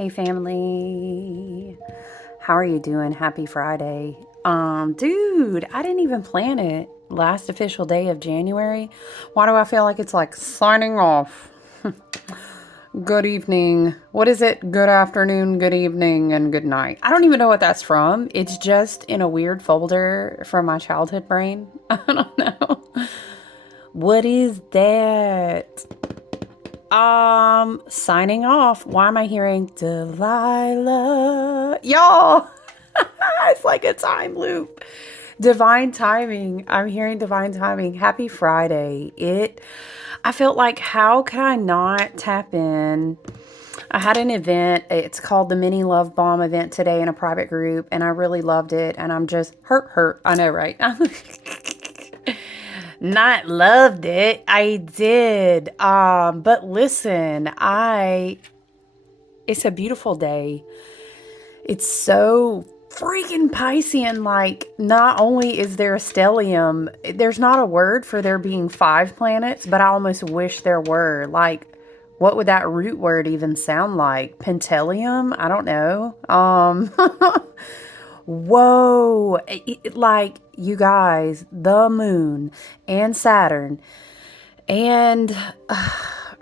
Hey family, how are you doing? Happy Friday. Dude, I didn't even plan it. Last official day of January. Why do I feel like it's like signing off? Good evening. What is it? Good afternoon, good evening, and good night. I don't even know what that's from. It's just in a weird folder from my childhood brain. I don't know. What is that? Signing off. Why am I hearing Delilah? Y'all, it's like a time loop. Divine timing. I'm hearing divine timing. Happy Friday. I felt like, how can I not tap in? I had an event. It's called the Mini Love Bomb event today in a private group, and I really loved it. And I'm just hurt. I know, right? Not loved it. I did. But listen, it's a beautiful day. It's so freaking Piscean. Like, not only is there a stellium, there's not a word for there being 5 planets, but I almost wish there were. Like, what would that root word even sound like? Pentelium? I don't know. Whoa. Like, you guys, the moon and Saturn and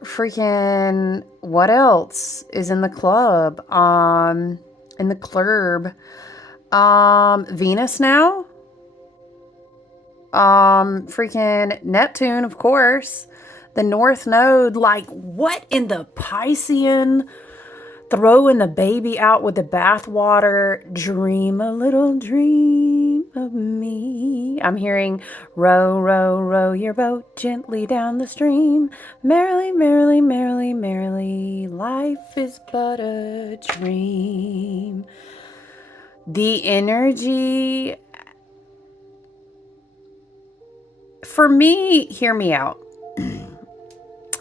freaking what else is in the club? In the club. Venus now. Freaking Neptune, of course. The North Node. Like, what in the Piscean? Throwing the baby out with the bathwater. Dream a little dream of me. I'm hearing row, row, row your boat gently down the stream. Merrily, merrily, merrily, merrily. Life is but a dream. The energy, for me, hear me out.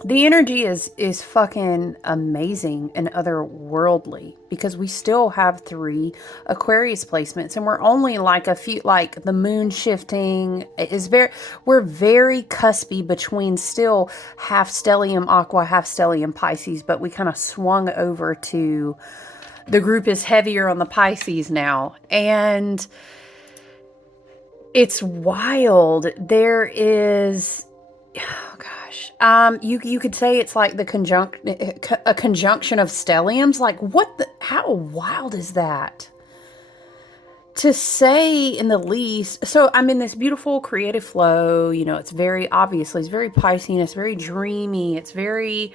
The energy is fucking amazing and otherworldly because we still have 3 Aquarius placements and we're only like a few, like the moon shifting is we're very cuspy between still half stellium aqua, half stellium Pisces, but we kind of swung over to the group is heavier on the Pisces now. And it's wild. There is, oh gosh, you could say it's like a conjunction of stelliums. Like, how wild is that? To say in the least. So I'm in this beautiful creative flow. You know, it's very obviously, it's very Piscean, it's very dreamy, it's very,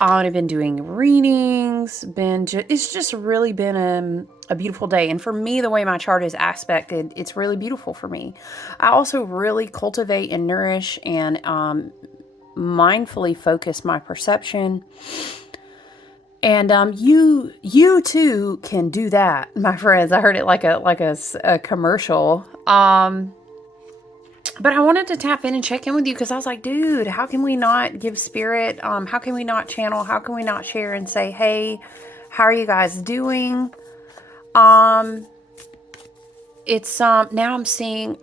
I've been doing readings, it's just really been a beautiful day. And for me, the way my chart is aspected, it's really beautiful for me. I also really cultivate and nourish and mindfully focus my perception. And you too can do that, my friends. I heard it like a commercial. But I wanted to tap in and check in with you because I was like, dude, how can we not give spirit? How can we not channel? How can we not share and say, hey, how are you guys doing? It's now I'm seeing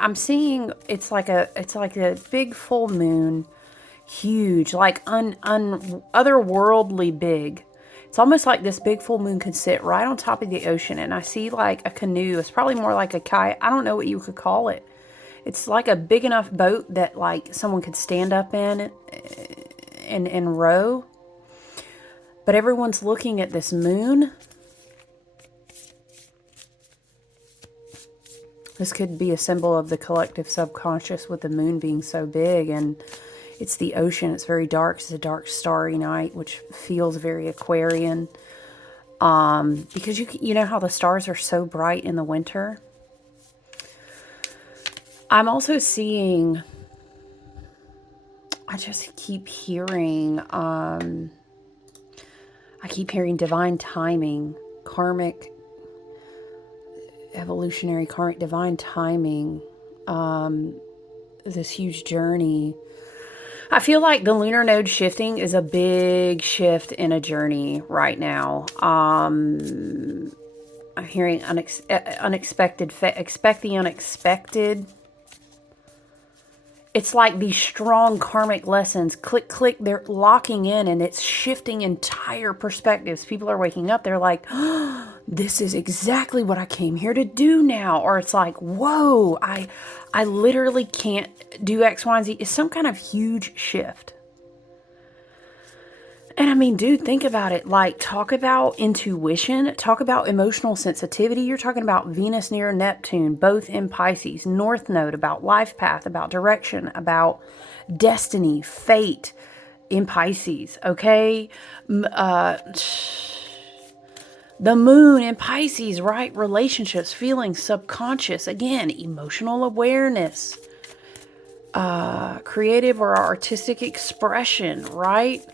it's like a big full moon, huge, like otherworldly big. It's almost like this big full moon could sit right on top of the ocean, and I see like a canoe. It's probably more like a kayak. I don't know what you could call it. It's like a big enough boat that like someone could stand up in and row. But everyone's looking at this moon. This could be a symbol of the collective subconscious with the moon being so big, and it's the ocean. It's very dark. It's a dark, starry night, which feels very Aquarian. Because you know how the stars are so bright in the winter. I'm also seeing, I just keep hearing, I keep hearing divine timing, karmic, evolutionary, karmic, divine timing, this huge journey. I feel like the lunar node shifting is a big shift in a journey right now. I'm hearing unexpected, expect the unexpected. it's like these strong karmic lessons, click, click, they're locking in and it's shifting entire perspectives. People are waking up. They're like, oh, this is exactly what I came here to do now. Or it's like, whoa, I literally can't do X, Y, and Z. It's some kind of huge shift. And I mean, dude, think about it. Like, talk about intuition, talk about emotional sensitivity. You're talking about Venus near Neptune, both in Pisces, North Node, about life path, about direction, about destiny, fate in Pisces, okay? The moon in Pisces, right? Relationships, feelings, subconscious, again, emotional awareness, creative or artistic expression, right?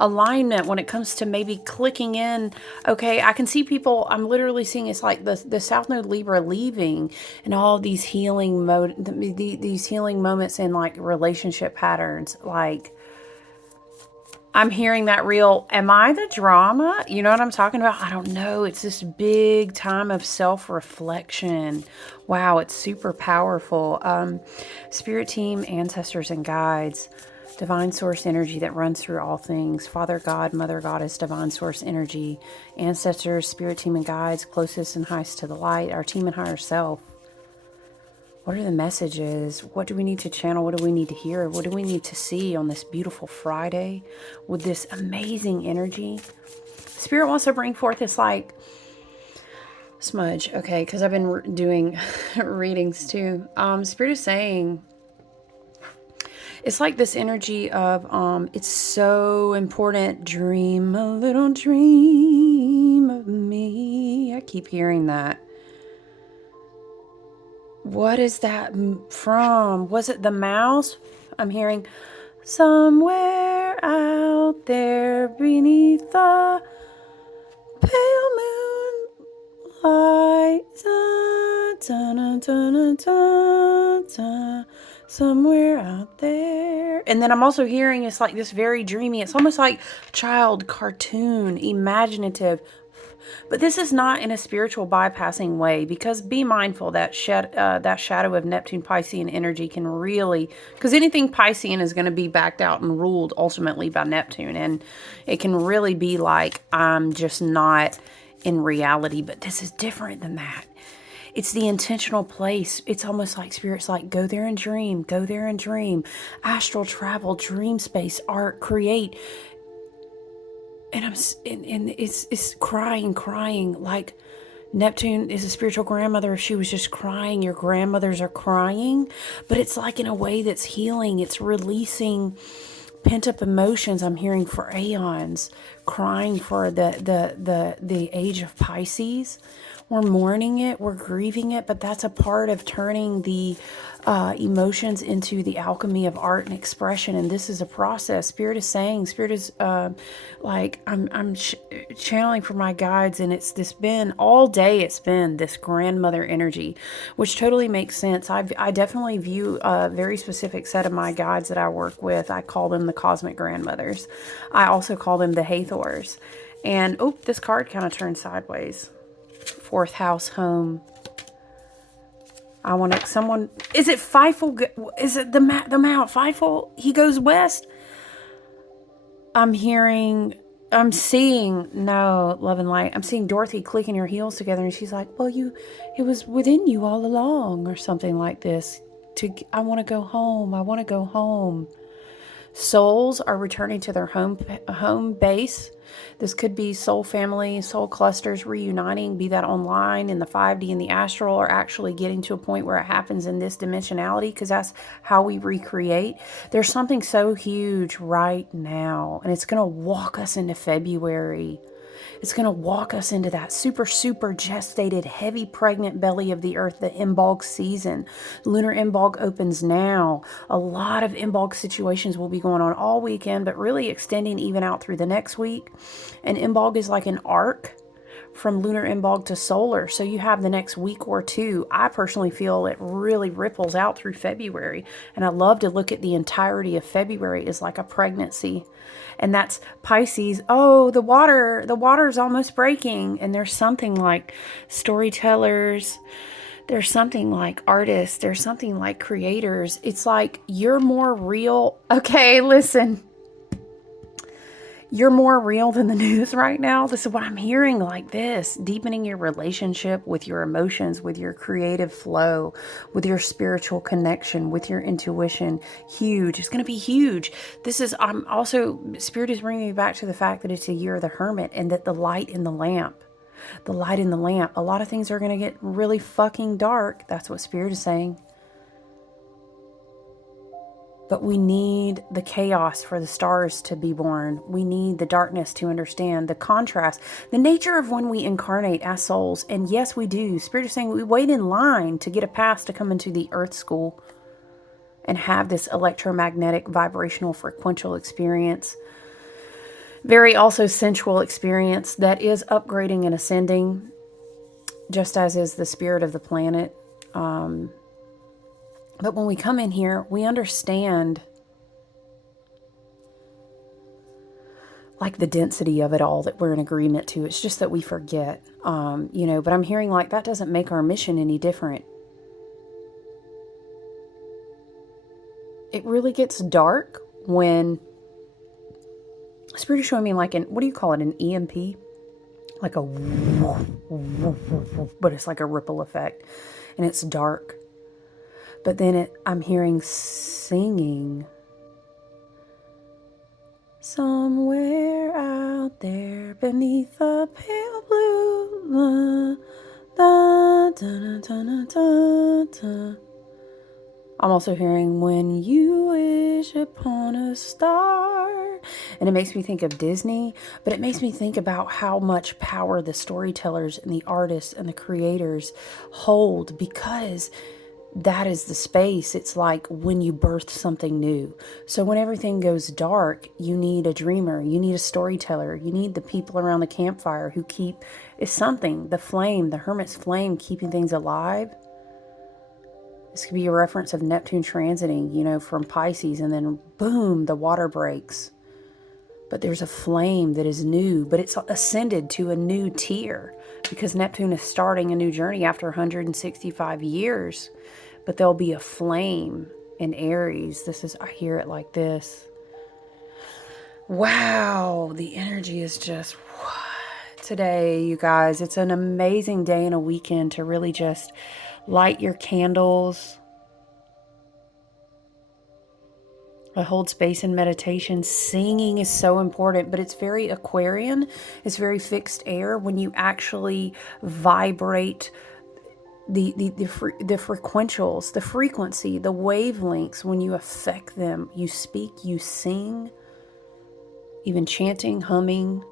Alignment when it comes to maybe clicking in. Okay, I can see people, I'm literally seeing it's like the South Node Libra leaving and all these healing these healing moments in like relationship patterns. Like, I'm hearing that real, am I the drama? You know what I'm talking about? I don't know. It's this big time of self-reflection. Wow, it's super powerful. Spirit team, ancestors, and guides. Divine source energy that runs through all things. Father God, Mother Goddess, divine source energy. Ancestors, spirit team, and guides, closest and highest to the light. Our team and higher self. What are the messages? What do we need to channel? What do we need to hear? What do we need to see on this beautiful Friday with this amazing energy? Spirit wants to bring forth this like smudge, okay, because I've been doing readings too. Spirit is saying, it's like this energy of, it's so important. Dream a little dream of me. I keep hearing that. What is that from? Was it the mouse? I'm hearing somewhere out there beneath the pale moonlight. Da, da, da, da, da, da, somewhere out there. And then I'm also hearing it's like this very dreamy, it's almost like child cartoon, imaginative. But this is not in a spiritual bypassing way, because be mindful that that shadow of Neptune Piscean energy can really, because anything Piscean is going to be backed out and ruled ultimately by Neptune, and it can really be like, I'm just not in reality. But this is different than that. It's the intentional place. It's almost like Spirit's like, go there and dream, go there and dream. Astral travel, dream space, art, create. And it's crying like Neptune is a spiritual grandmother. If she was just crying, your grandmothers are crying, but it's like in a way that's healing. It's releasing pent up emotions. I'm hearing for aeons, crying for the age of Pisces. We're mourning it, we're grieving it, but that's a part of turning the emotions into the alchemy of art and expression. And this is a process. Spirit is saying, Spirit is like, I'm channeling for my guides, and it's been all day. It's been this grandmother energy, which totally makes sense. I definitely view a very specific set of my guides that I work with. I call them the cosmic grandmothers. I also call them the Hathors. And oh, this card kind of turned sideways. Fourth house, home. I want to, someone, is it Feifel? Is it the Mount Feifel? He goes west. I'm seeing, no, love and light. I'm seeing Dorothy clicking her heels together, and she's like, well, it was within you all along, or something like this. I want to go home. I want to go home. Souls are returning to their home base. This could be soul family, soul clusters reuniting, be that online in the 5D and the astral, or actually getting to a point where it happens in this dimensionality, because that's how we recreate. There's something so huge right now, and it's going to walk us into February. It's going to walk us into that super, super gestated, heavy, pregnant belly of the earth, the Imbolg season. Lunar Imbolg opens now. A lot of Imbolg situations will be going on all weekend, but really extending even out through the next week. And Imbolg is like an arc from lunar Imbolg to solar. So you have the next week or two. I personally feel it really ripples out through February. And I love to look at the entirety of February as like a pregnancy. And that's Pisces. Oh, the water's almost breaking. And there's something like storytellers, There's something like artists. There's something like creators. It's like you're more real. Okay, listen. You're more real than the news right now. This is what I'm hearing, like this. Deepening your relationship with your emotions, with your creative flow, with your spiritual connection, with your intuition. Huge. It's going to be huge. I'm also, Spirit is bringing me back to the fact that it's a year of the Hermit, and that the light in the lamp, a lot of things are going to get really fucking dark. That's what Spirit is saying. But we need the chaos for the stars to be born. We need the darkness to understand the contrast, the nature of when we incarnate as souls. And yes, we do. Spirit is saying we wait in line to get a pass to come into the earth school and have this electromagnetic, vibrational, frequential experience. Very also sensual experience that is upgrading and ascending, just as is the spirit of the planet. But when we come in here, we understand like the density of it all that we're in agreement to. It's just that we forget, but I'm hearing like that doesn't make our mission any different. It really gets dark when Spirit is showing me like what do you call it? An EMP? Like a woof, woof, woof, woof, but it's like a ripple effect and it's dark. But then I'm hearing singing. Somewhere out there beneath the pale blue. Da, da, da, da, da, da. I'm also hearing when you wish upon a star. And it makes me think of Disney, but it makes me think about how much power the storytellers and the artists and the creators hold, because that is the space. It's like when you birth something new. So when everything goes dark, you need a dreamer, you need a storyteller, you need the people around the campfire who is something, the flame, the hermit's flame, keeping things alive. This could be a reference of Neptune transiting, from Pisces, and then boom, the water breaks. But there's a flame that is new, but it's ascended to a new tier because Neptune is starting a new journey after 165 years. But there'll be a flame in Aries. I hear it like this. Wow, the energy is just today, you guys. It's an amazing day and a weekend to really just light your candles. I hold space in meditation. Singing is so important, but it's very Aquarian. It's very fixed air. When you actually vibrate the frequentials, the frequency, the wavelengths, when you affect them, you speak, you sing, even chanting, humming.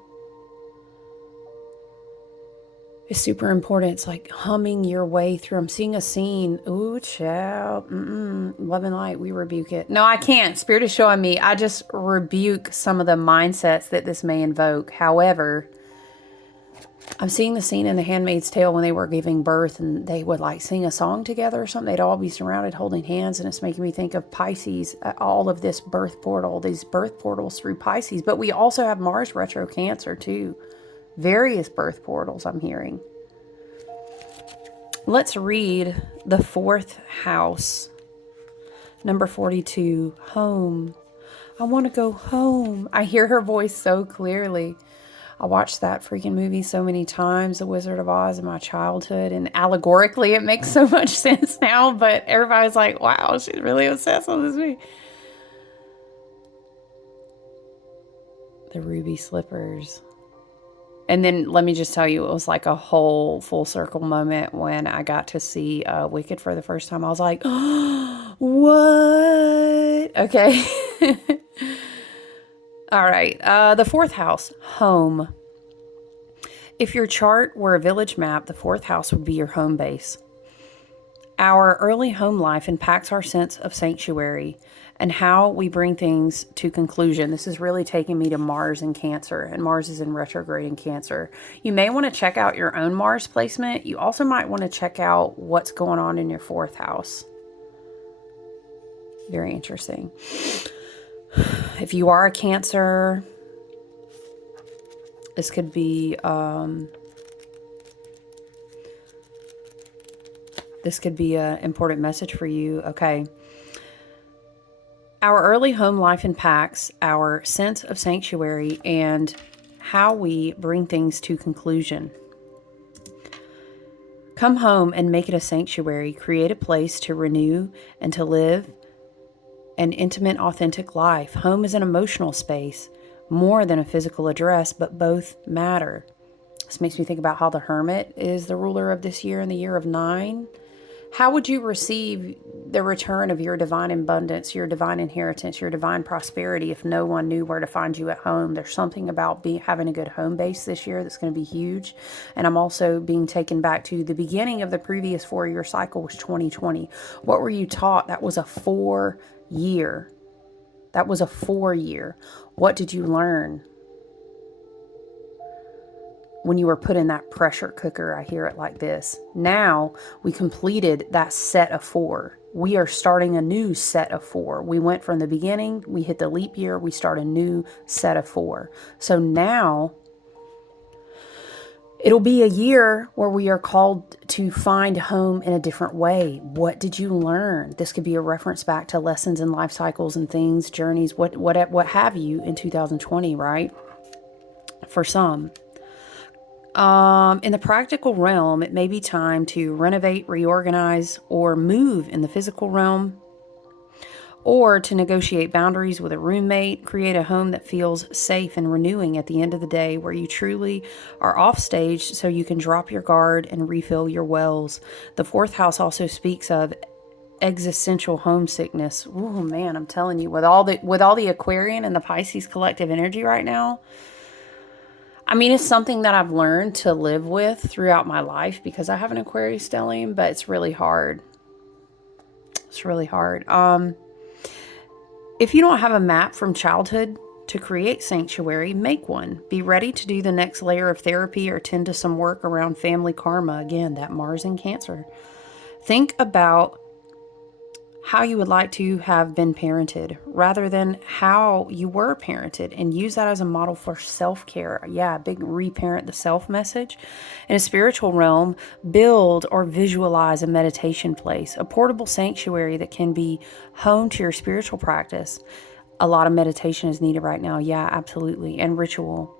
Is super important. It's like humming your way through. I'm seeing a scene. Ooh, child. Love and light, we rebuke it. No, I can't. Spirit is showing me. I just rebuke some of the mindsets that this may invoke. However, I'm seeing the scene in The Handmaid's Tale when they were giving birth and they would like sing a song together or something. They'd all be surrounded holding hands, and it's making me think of Pisces, all of this birth portal, these birth portals through Pisces. But we also have Mars retro Cancer too. Various birth portals I'm hearing. Let's read the fourth house. Number 42, home. I want to go home. I hear her voice so clearly. I watched that freaking movie so many times, The Wizard of Oz, in my childhood, and allegorically it makes so much sense now, but everybody's like, wow, she's really obsessed with this movie. The ruby slippers. And then let me just tell you, it was like a whole full circle moment when I got to see Wicked for the first time. I was like, oh, what? Okay. All right. The fourth house, home. If your chart were a village map, the fourth house would be your home base. Our early home life impacts our sense of sanctuary and how we bring things to conclusion. This is really taking me to Mars in Cancer, and Mars is in retrograde in Cancer. You may want to check out your own Mars placement. You also might want to check out what's going on in your fourth house. Very interesting. If you are a Cancer, this could be This could be an important message for you. Okay. Our early home life impacts our sense of sanctuary and how we bring things to conclusion. Come home and make it a sanctuary. Create a place to renew and to live an intimate, authentic life. Home is an emotional space, more than a physical address, but both matter. This makes me think about how the Hermit is the ruler of this year in the year of 9. How would you receive the return of your divine abundance, your divine inheritance, your divine prosperity if no one knew where to find you at home? There's something about having a good home base this year that's going to be huge. And I'm also being taken back to the beginning of the previous 4-year cycle was 2020. What were you taught? That was a 4-year. That was a 4-year. What did you learn? When you were put in that pressure cooker, I hear it like this. Now we completed that set of 4. We are starting a new set of 4. We went from the beginning, we hit the leap year, we start a new set of 4. So now it'll be a year where we are called to find home in a different way. What did you learn? This could be a reference back to lessons in life cycles and things, journeys, what have you in 2020, right? For some. In the practical realm, it may be time to renovate, reorganize, or move in the physical realm, or to negotiate boundaries with a roommate, create a home that feels safe and renewing at the end of the day, where you truly are off stage so you can drop your guard and refill your wells. The 4th house also speaks of existential homesickness. Oh man, I'm telling you, with all the Aquarian and the Pisces collective energy right now, I mean, it's something that I've learned to live with throughout my life because I have an Aquarius stellium, but it's really hard. It's really hard. If you don't have a map from childhood to create sanctuary, make one. Be ready to do the next layer of therapy or tend to some work around family karma. Again, that Mars in Cancer. Think about how you would like to have been parented rather than how you were parented, and use that as a model for self-care. Yeah, big reparent the self message. In a spiritual realm, build or visualize a meditation place, a portable sanctuary that can be home to your spiritual practice. A lot of meditation is needed right now. Yeah, absolutely. And ritual.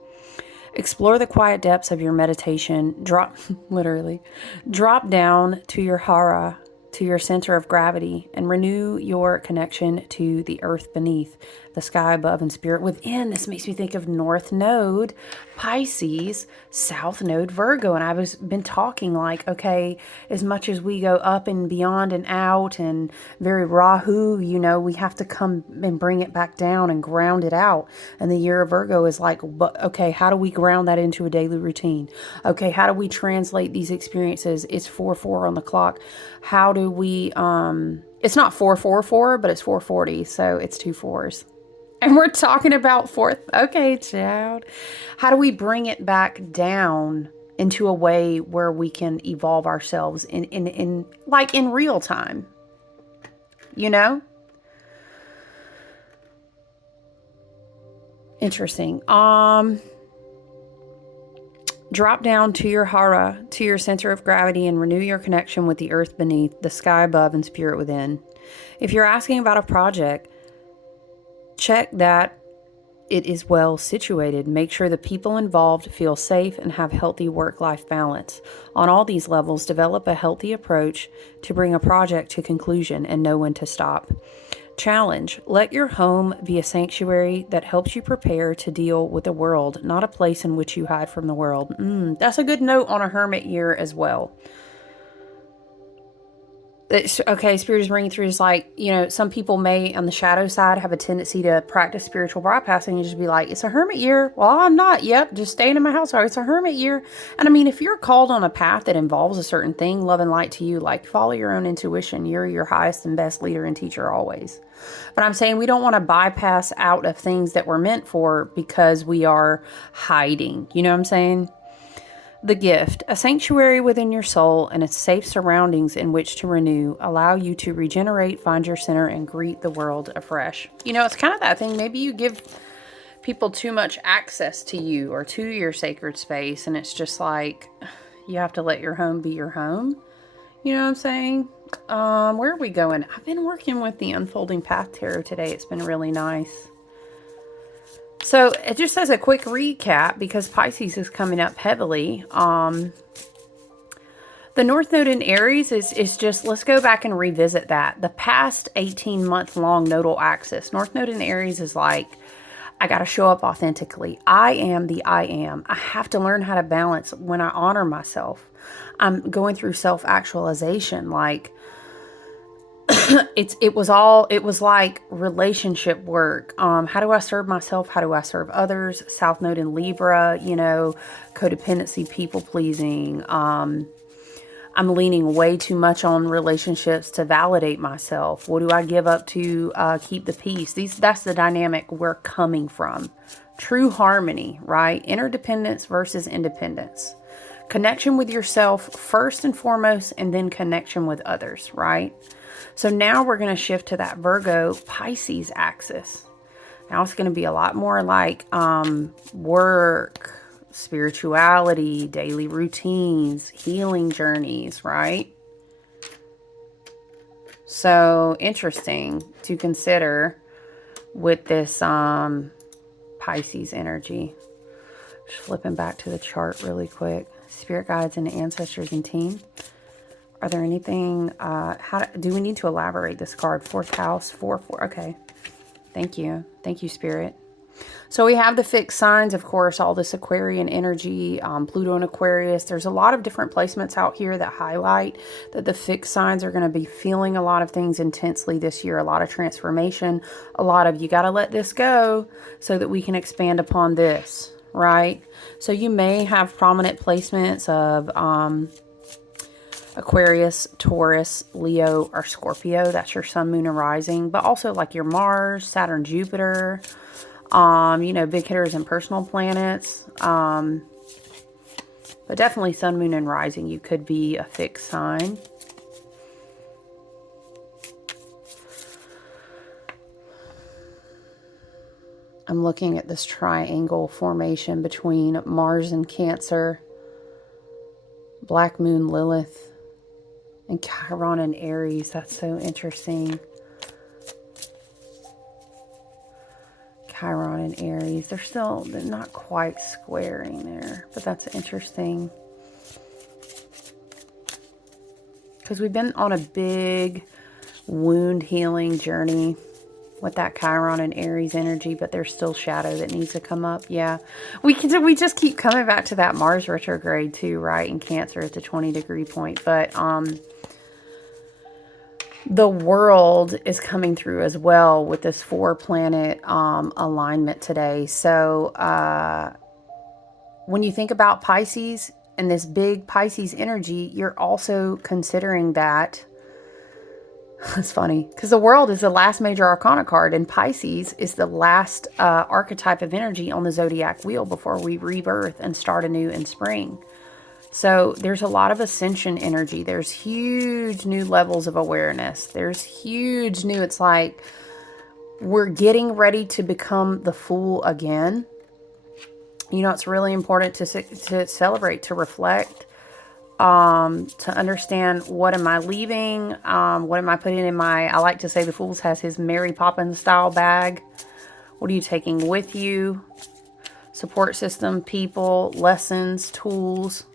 Explore the quiet depths of your meditation. Drop down to your hara, to your center of gravity, and renew your connection to the earth beneath, the sky above, and spirit within. This makes me think of North Node Pisces, South Node Virgo. And been talking like, okay, as much as we go up and beyond and out and very Rahu, we have to come and bring it back down and ground it out. And the year of Virgo is like, okay, how do we ground that into a daily routine? Okay, how do we translate these experiences? It's 4/4 on the clock. How do we, it's not 444, but it's 440. So it's 2 4s. And we're talking about 4th. Okay, child. How do we bring it back down into a way where we can evolve ourselves in like in real time? Interesting. Drop down to your hara, to your center of gravity, and renew your connection with the earth beneath, the sky above, and spirit within. If you're asking about a project, check that it is well situated. Make sure the people involved feel safe and have healthy work-life balance. On all these levels, develop a healthy approach to bring a project to conclusion and know when to stop. Challenge. Let your home be a sanctuary that helps you prepare to deal with the world, not a place in which you hide from the world. That's a good note on a hermit year as well. Okay, Spirit is bringing through, just like, some people may on the shadow side have a tendency to practice spiritual bypassing and just be like, it's a hermit year. Well, I'm not. Yep, just staying in my house. Oh, it's a hermit year. And I mean, if you're called on a path that involves a certain thing, love and light to you, like, follow your own intuition. You're your highest and best leader and teacher always. But I'm saying we don't want to bypass out of things that we're meant for because we are hiding. You know what I'm saying? The gift, a sanctuary within your soul and its safe surroundings in which to renew, allow you to regenerate, find your center, and greet the world afresh. It's kind of that thing. Maybe you give people too much access to you or to your sacred space, and it's just like you have to let your home be your home. You know what I'm saying? Where are we going? I've been working with the Unfolding Path Tarot today. It's been really nice. So it just as a quick recap, because Pisces is coming up heavily. The North Node in Aries is just, let's go back and revisit that. The past 18-month long nodal axis. North Node in Aries is like, I got to show up authentically. I am the I am. I have to learn how to balance when I honor myself. I'm going through self-actualization. Like, it was like relationship work. How do I serve myself? How do I serve others? South Node in Libra, you know, codependency, people pleasing. I'm leaning way too much on relationships to validate myself. What do I give up to keep the peace? That's the dynamic we're coming from. True harmony, right? Interdependence versus independence. Connection with yourself first and foremost, and then connection with others, right? So now we're going to shift to that Virgo Pisces axis. Now it's going to be a lot more like work, spirituality, daily routines, healing journeys, right? So interesting to consider with this Pisces energy. Just flipping back to the chart really quick. Spirit guides and ancestors and team. Are there anything, do we need to elaborate this card? Fourth house, 4. Okay. Thank you. Thank you, Spirit. So we have the fixed signs, of course, all this Aquarian energy, Pluto and Aquarius. There's a lot of different placements out here that highlight that the fixed signs are going to be feeling a lot of things intensely this year, a lot of transformation, a lot of you got to let this go so that we can expand upon this, right? So you may have prominent placements of Aquarius, Taurus, Leo, or Scorpio. That's your sun, moon, and rising, but also like your Mars, Saturn, Jupiter, you know, big hitters and personal planets. But definitely sun, moon, and rising. You could be a fixed sign. I'm looking at this triangle formation between Mars and Cancer, Black Moon, Lilith, and Chiron and Aries. That's so interesting. Chiron and Aries. They're not quite squaring there, but that's interesting. Because we've been on a big wound healing journey with that Chiron and Aries energy, but there's still shadow that needs to come up. Yeah, we just keep coming back to that Mars retrograde too, right? In Cancer at the 20-degree point, but the world is coming through as well with this 4-planet alignment today. So when you think about Pisces and this big Pisces energy, you're also considering that. It's funny because the world is the last major arcana card, and Pisces is the last archetype of energy on the zodiac wheel before we rebirth and start anew in spring. So there's a lot of ascension energy. There's huge new levels of awareness. There's huge new, it's like we're getting ready to become the Fool again. You know, it's really important to celebrate, to reflect, to understand, what am I leaving? What am I putting in my, I like to say the Fool has his Mary Poppins style bag. What are you taking with you? Support system, people, lessons, tools.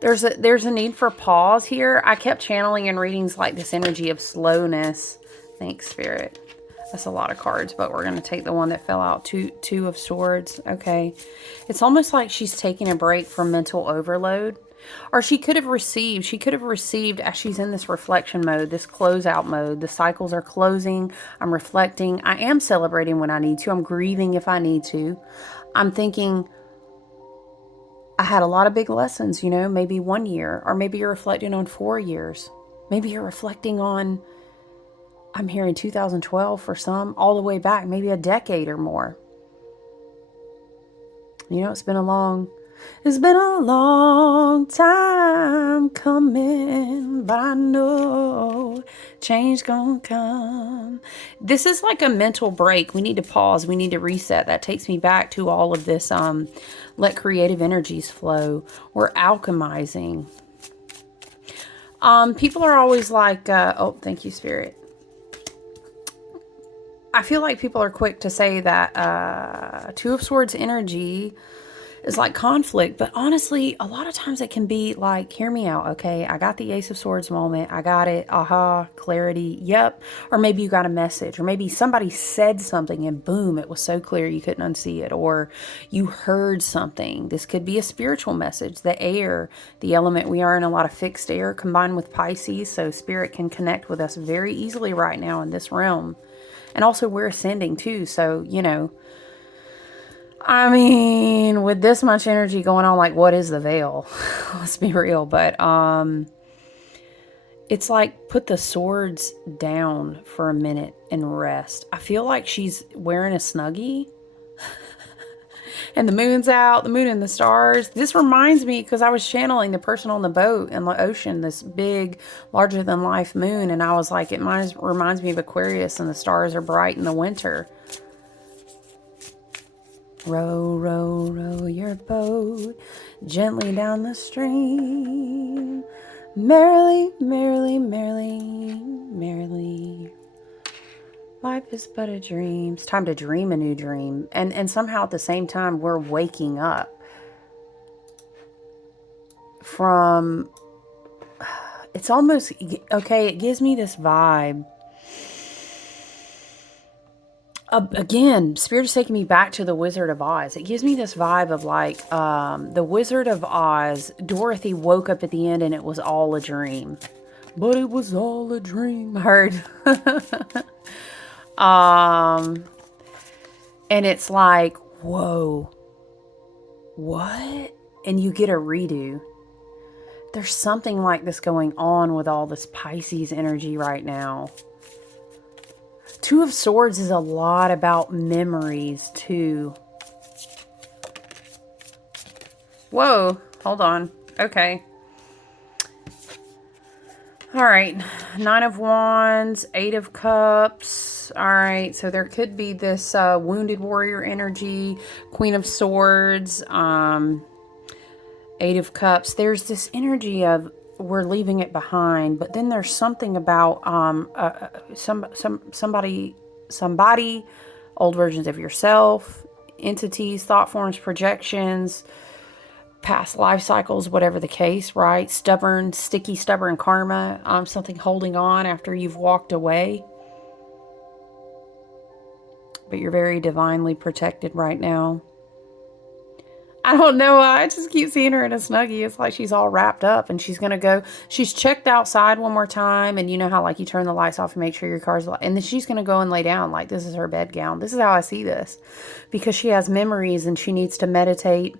There's a need for pause here. I kept channeling in readings like this energy of slowness. Thanks, Spirit. That's a lot of cards, but we're going to take the one that fell out. Two of Swords. Okay. It's almost like she's taking a break from mental overload. Or she could have received as she's in this reflection mode, this closeout mode. The cycles are closing. I'm reflecting. I am celebrating when I need to. I'm grieving if I need to. I'm thinking, I had a lot of big lessons, you know, maybe 1 year, or maybe you're reflecting on 4 years. Maybe you're reflecting on, I'm hearing 2012 for some, all the way back, maybe a decade or more. You know, it's been a long It's been a long time coming, but I know change gonna come. This is like a mental break. We need to pause. We need to reset. That takes me back to all of this. Let creative energies flow. We're alchemizing. People are always like, oh, thank you, Spirit. I feel like people are quick to say that Two of Swords energy is like conflict, but honestly, a lot of times it can be like, hear me out, okay? I got the Ace of Swords moment. I got it. Aha, clarity. Yep. Or maybe you got a message, or maybe somebody said something and boom, it was so clear you couldn't unsee it, or you heard something. This could be a spiritual message. The air, the element, we are in a lot of fixed air combined with Pisces, so spirit can connect with us very easily right now in this realm. And also we're ascending too, so, you know, I mean, with this much energy going on, like, what is the veil? Let's be real. But it's like, put the swords down for a minute and rest. I feel like she's wearing a Snuggie. And the moon's out, the moon and the stars. This reminds me, because I was channeling the person on the boat in the ocean, this big, larger than life moon. And I was like, it reminds me of Aquarius, and the stars are bright in the winter. Row, row, row your boat gently down the stream. Merrily, merrily, merrily, merrily. Life is but a dream. It's time to dream a new dream. And somehow at the same time, we're waking up from... It's almost... Okay, it gives me this vibe. Again, Spirit is taking me back to the Wizard of Oz. It gives me this vibe of like the Wizard of Oz. Dorothy woke up at the end and it was all a dream. But it was all a dream. I heard. And it's like, whoa, what? And you get a redo. There's something like this going on with all this Pisces energy right now. Two of Swords is a lot about memories, too. Whoa, hold on. Okay. All right. Nine of Wands, Eight of Cups. All right, so there could be this wounded warrior energy, Queen of Swords, Eight of Cups. There's this energy of we're leaving it behind, but then there's something about somebody, old versions of yourself, entities, thought forms, projections, past life cycles, whatever the case, right? Stubborn, sticky, stubborn karma, something holding on after you've walked away. But you're very divinely protected right now. I don't know. I just keep seeing her in a Snuggie. It's like she's all wrapped up and she's going to go. She's checked outside one more time. And you know how like you turn the lights off and make sure your car's locked. And then she's going to go and lay down. Like this is her bed gown. This is how I see this. Because she has memories and she needs to meditate.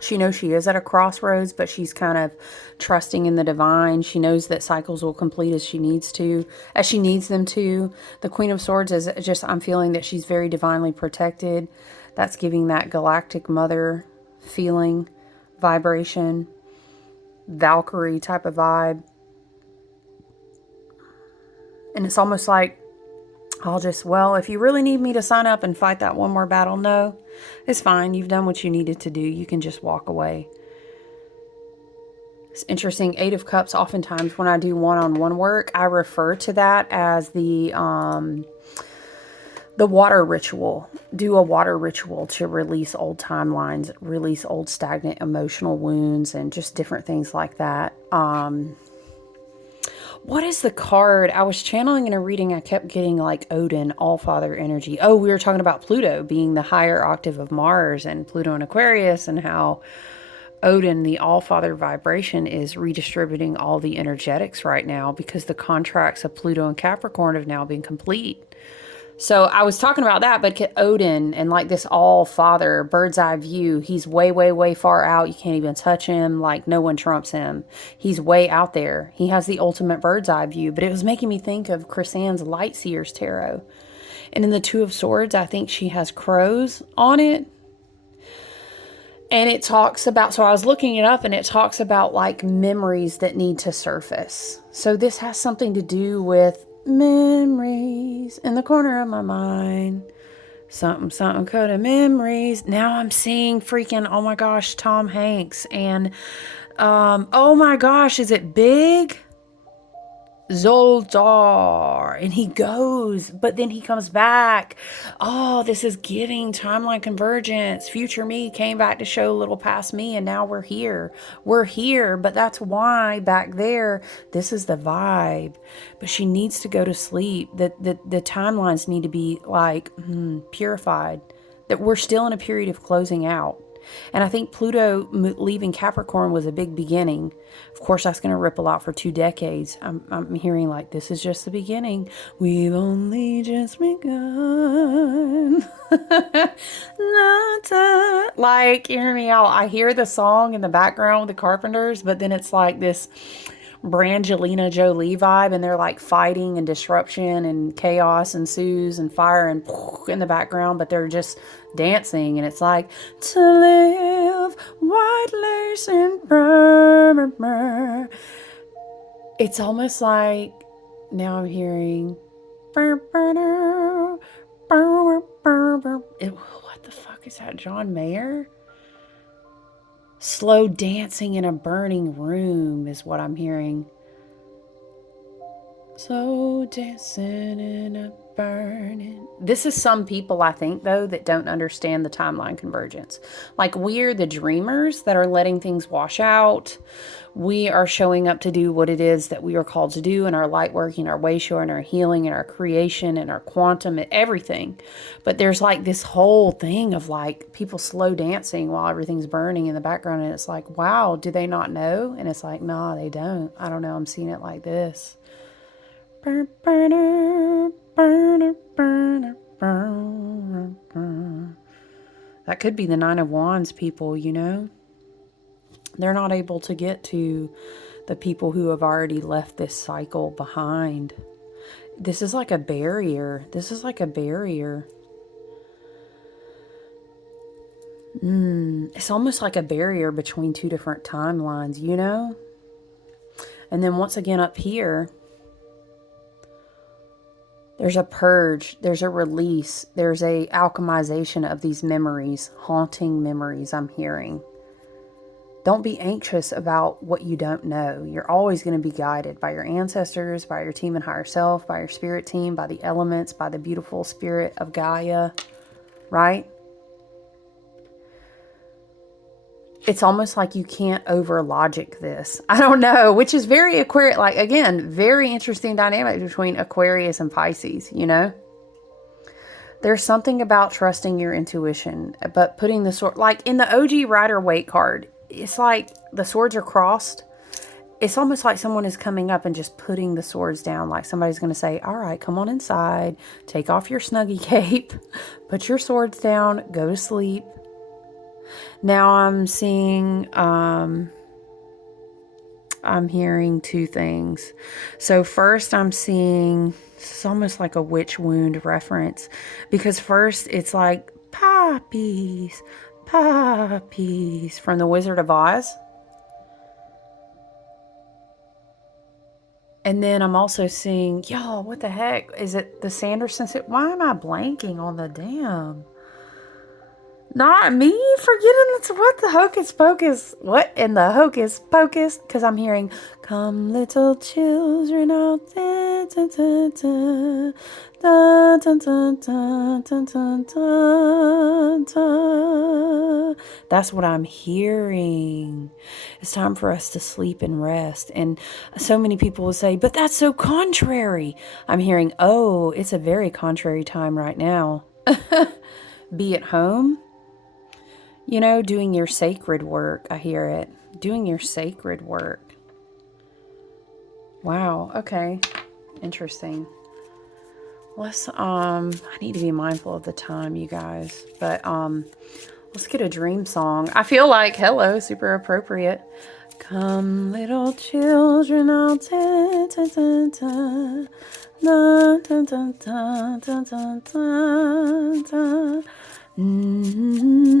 She knows she is at a crossroads, but she's kind of trusting in the divine. She knows that cycles will complete as she needs them to. The Queen of Swords is just, I'm feeling that she's very divinely protected. That's giving that galactic mother feeling, vibration, Valkyrie type of vibe. And it's almost like, well, if you really need me to sign up and fight that one more battle, no, it's fine. You've done what you needed to do. You can just walk away. It's interesting. Eight of Cups, oftentimes when I do one-on-one work, I refer to that as the water ritual. Do a water ritual to release old timelines, release old stagnant emotional wounds, and just different things like that. What is the card? I was channeling in a reading. I kept getting like Odin, All-Father energy. Oh, we were talking about Pluto being the higher octave of Mars and Pluto in Aquarius, and how Odin, the All-Father vibration, is redistributing all the energetics right now because the contracts of Pluto and Capricorn have now been complete. So I was talking about that, but Odin and like this all-father bird's eye view, he's way, way, way far out. You can't even touch him. Like no one trumps him. He's way out there. He has the ultimate bird's eye view, but it was making me think of Chris Ann's Light Seers Tarot. And in the Two of Swords, I think she has crows on it. And it talks about, so I was looking it up and it talks about like memories that need to surface. So this has something to do with memories in the corner of my mind. Something, something, code of memories. Now I'm seeing freaking, oh my gosh, Tom Hanks. And, oh my gosh, is it Big? Zoldar, and he goes, but then he comes back. Oh, this is giving timeline convergence. Future me came back to show little past me, and now we're here. We're here, but that's why back there, this is the vibe. But she needs to go to sleep. The timelines need to be like purified. That we're still in a period of closing out. And I think Pluto leaving Capricorn was a big beginning. Of course, that's going to ripple out for 2 decades. I'm hearing like, this is just the beginning. We've only just begun. Like, hear me out. I hear the song in the background with the Carpenters, but then it's like this Brangelina Jolie vibe, and they're like fighting and disruption and chaos ensues and fire and in the background, but they're just dancing, and it's like to live white lace and burr. It's almost like now I'm hearing what the fuck is that, John Mayer? Slow dancing in a burning room is what I'm hearing. Slow dancing in a burning. This is some people, I think, though, that don't understand the timeline convergence. Like, we're the dreamers that are letting things wash out. We are showing up to do what it is that we are called to do in our light working, our way show, and our healing, and our creation, and our quantum, and everything. But there's like this whole thing of like people slow dancing while everything's burning in the background. And it's like, wow, do they not know? And it's like, nah, they don't. I don't know. I'm seeing it like this. That could be the Nine of Wands people, you know? They're not able to get to the people who have already left this cycle behind. This is like a barrier. This is like a barrier. It's almost like a barrier between 2 different timelines, you know? And then once again up here, there's a purge, there's a release, there's a alchemization of these memories, haunting memories I'm hearing. Don't be anxious about what you don't know. You're always going to be guided by your ancestors, by your team and higher self, by your spirit team, by the elements, by the beautiful spirit of Gaia, right? It's almost like you can't over logic this. I don't know, which is very Aquarius, like again, very interesting dynamic between Aquarius and Pisces, you know? There's something about trusting your intuition, but putting the sword, like in the OG Rider-Waite card, it's like the swords are crossed. It's almost like someone is coming up and just putting the swords down. Like somebody's going to say, all right, come on inside, take off your Snuggie cape, put your swords down, go to sleep. Now I'm seeing, I'm hearing 2 things. So first I'm seeing, it's almost like a witch wound reference, because first it's like poppies, poppies from the Wizard of Oz. And then I'm also seeing, y'all, what the heck? Is it the Sandersons? Why am I blanking on the damn? Not me forgetting that's what the hocus pocus. What in the hocus pocus? Because I'm hearing, come little children out there. Da, da, da, da, da, da, da, da, da, da. That's what I'm hearing. It's time for us to sleep and rest. And so many people will say, but that's so contrary. I'm hearing, oh, it's a very contrary time right now. Be at home. You know, doing your sacred work. I hear it. Doing your sacred work. Wow. Okay. Interesting. Let's, I need to be mindful of the time, you guys. But, let's get a dream song. I feel like, hello, super appropriate. Come, little children, I'll ta ta ta ta. Da, da, da, da, da, da, da, da. Mm-hmm.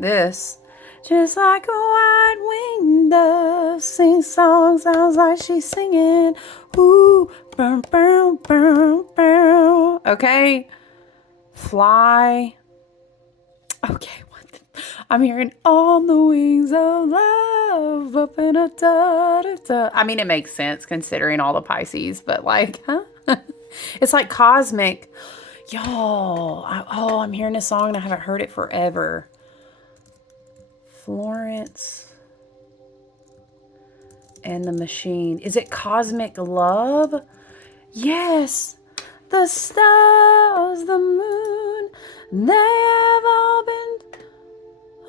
like this. Just like a white-winged dove, sing songs, sounds like she's singing. Ooh, burn, burn, burn, burn. Okay, fly. Okay, I'm hearing on the wings of love, up in a da da da. I mean, it makes sense considering all the Pisces, but like, huh? It's like cosmic. Y'all, I'm hearing this song and I haven't heard it forever. Florence and the Machine. Is it Cosmic Love? Yes. The stars, the moon, they have all been.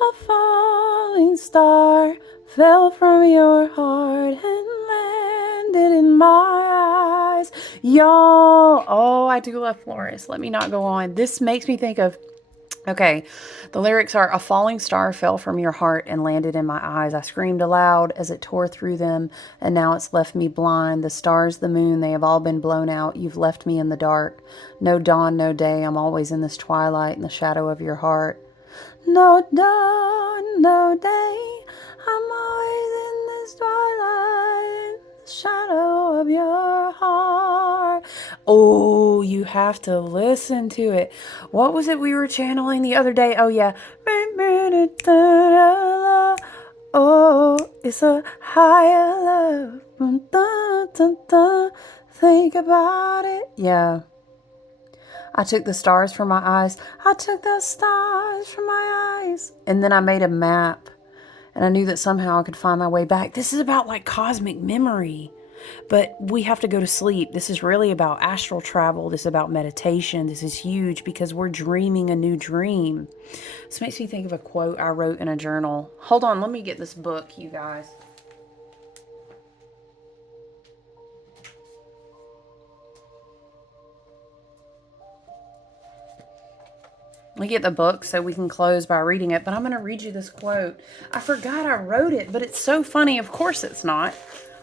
A falling star fell from your heart and landed in my eyes. Y'all, oh, I do love Florence. Let me not go on. This makes me think of, okay, the lyrics are, a falling star fell from your heart and landed in my eyes. I screamed aloud as it tore through them, and now it's left me blind. The stars, the moon, they have all been blown out. You've left me in the dark. No dawn, no day. I'm always in this twilight in the shadow of your heart. No dawn, no day, I'm always in this twilight, in the shadow of your heart. Oh, you have to listen to it. What was it we were channeling the other day? Oh, yeah. Oh, it's a higher love. Think about it. Yeah. I took the stars from my eyes. I took the stars from my eyes. And then I made a map. And I knew that somehow I could find my way back. This is about like cosmic memory. But we have to go to sleep. This is really about astral travel. This is about meditation. This is huge because we're dreaming a new dream. This makes me think of a quote I wrote in a journal. Hold on, let me get this book, you guys. We get the book so we can close by reading it, but I'm going to read you this quote. I forgot I wrote it, but it's so funny. Of course it's not.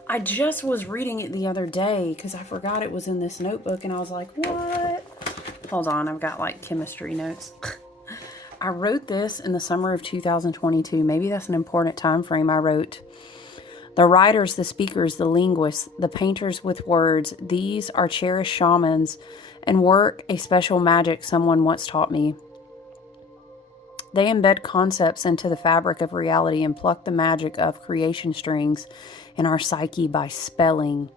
I just was reading it the other day because I forgot it was in this notebook, and I was like, what? Hold on, I've got like chemistry notes. I wrote this in the summer of 2022. Maybe that's an important time frame. I wrote, the writers, the speakers, the linguists, the painters with words, these are cherished shamans and work a special magic someone once taught me. They embed concepts into the fabric of reality and pluck the magic of creation strings in our psyche by spelling.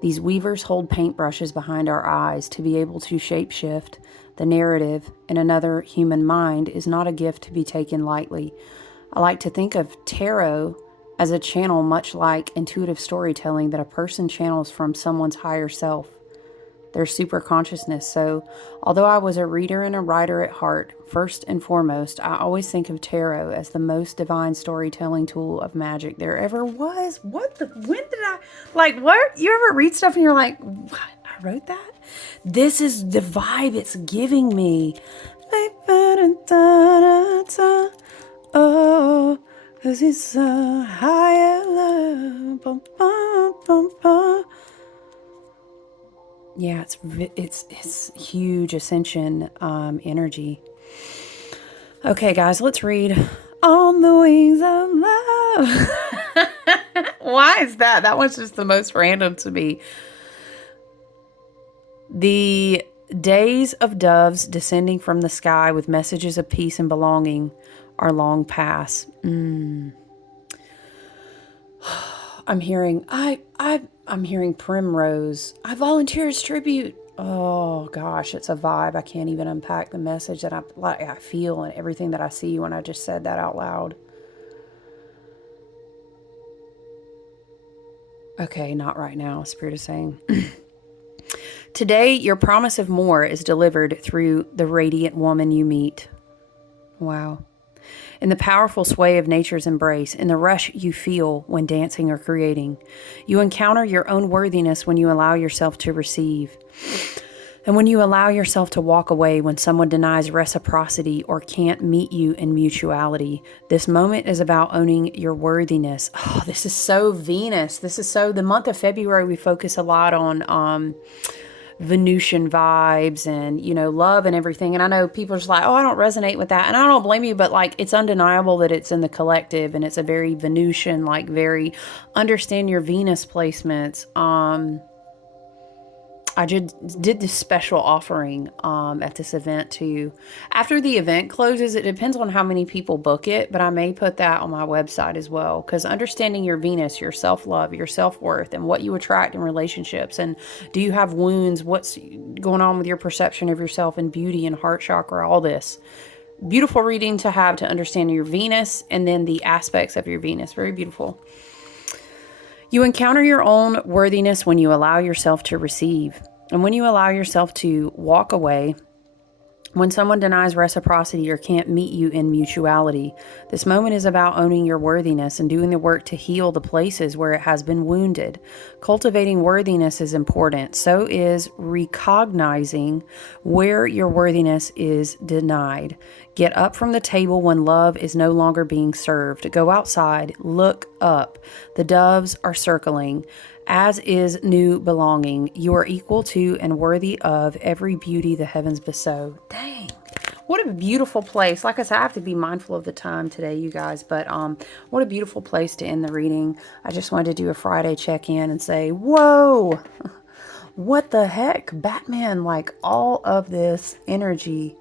These weavers hold paintbrushes behind our eyes. To be able to shapeshift the narrative in another human mind is not a gift to be taken lightly. I like to think of tarot as a channel much like intuitive storytelling that a person channels from someone's higher self, their super consciousness. So although I was a reader and a writer at heart, first and foremost, I always think of tarot as the most divine storytelling tool of magic there ever was. When did I, like, what? You ever read stuff and you're like, what? I wrote that? This is the vibe it's giving me. Oh, cause it's a higher love. Yeah, it's huge ascension energy. Okay, guys, let's read On the Wings of Love. Why is that? That one's just the most random to me. The days of doves descending from the sky with messages of peace and belonging are long past. I'm hearing I'm hearing primrose. I volunteer as tribute. Oh gosh, it's a vibe. I can't even unpack the message that I feel and everything that I see when I just said that out loud. Okay, not right now, Spirit is saying. Today, your promise of more is delivered through the radiant woman you meet. Wow. In the powerful sway of nature's embrace, in the rush you feel when dancing or creating. You encounter your own worthiness when you allow yourself to receive. And when you allow yourself to walk away when someone denies reciprocity or can't meet you in mutuality. This moment is about owning your worthiness. Oh, this is so Venus. This is so, the month of February, we focus a lot on Venusian vibes and, you know, love and everything. And I know people are just like, oh, I don't resonate with that. And I don't blame you, but like, it's undeniable that it's in the collective and it's a very Venusian, like very understand your Venus placements. I did this special offering at this event too. After the event closes, it depends on how many people book it, but I may put that on my website as well. Because understanding your Venus, your self love, your self worth, and what you attract in relationships, and do you have wounds? What's going on with your perception of yourself and beauty and heart chakra? All this beautiful reading to have to understand your Venus and then the aspects of your Venus. Very beautiful. You encounter your own worthiness when you allow yourself to receive. And when you allow yourself to walk away, when someone denies reciprocity or can't meet you in mutuality, this moment is about owning your worthiness and doing the work to heal the places where it has been wounded. Cultivating worthiness is important. So is recognizing where your worthiness is denied. Get up from the table when love is no longer being served. Go outside, look up. The doves are circling, as is new belonging. You are equal to and worthy of every beauty the heavens bestow. Dang. What a beautiful place. Like I said, I have to be mindful of the time today, you guys, but what a beautiful place to end the reading. I just wanted to do a Friday check-in and say, whoa, what the heck? Batman, like all of this energy.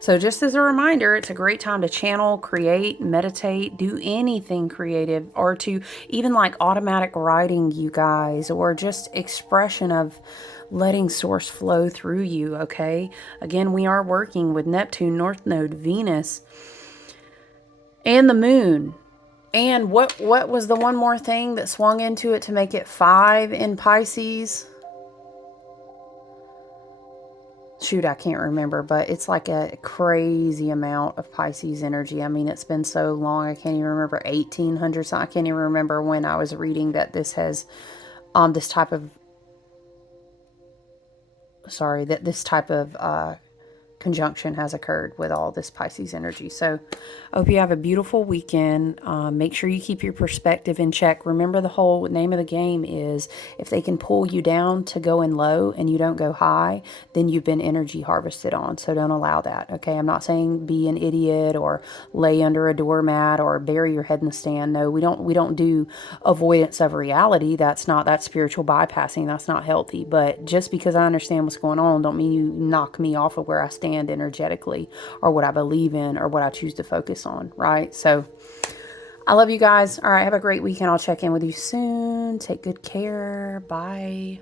So just as a reminder, it's a great time to channel, create, meditate, do anything creative, or to even like automatic writing, you guys, or just expression of letting source flow through you, okay? Again, we are working with Neptune, North Node, Venus, and the Moon. And what was the one more thing that swung into it to make it 5 in Pisces? Shoot, I can't remember, but it's like a crazy amount of Pisces energy. I mean, it's been so long, I can't even remember, 1800 something. I can't even remember when I was reading that this has, this type of, conjunction has occurred with all this Pisces energy. So I hope you have a beautiful weekend. Make sure you keep your perspective in check. Remember, the whole name of the game is if they can pull you down to going low and you don't go high, then you've been energy harvested on. So don't allow that. Okay. I'm not saying be an idiot or lay under a doormat or bury your head in the sand. No, we don't do avoidance of reality. That's spiritual bypassing. That's not healthy. But just because I understand what's going on, don't mean you knock me off of where I stand energetically or what I believe in or what I choose to focus on, right? So I love you guys. All right, have a great weekend. I'll check in with you soon. Take good care. Bye.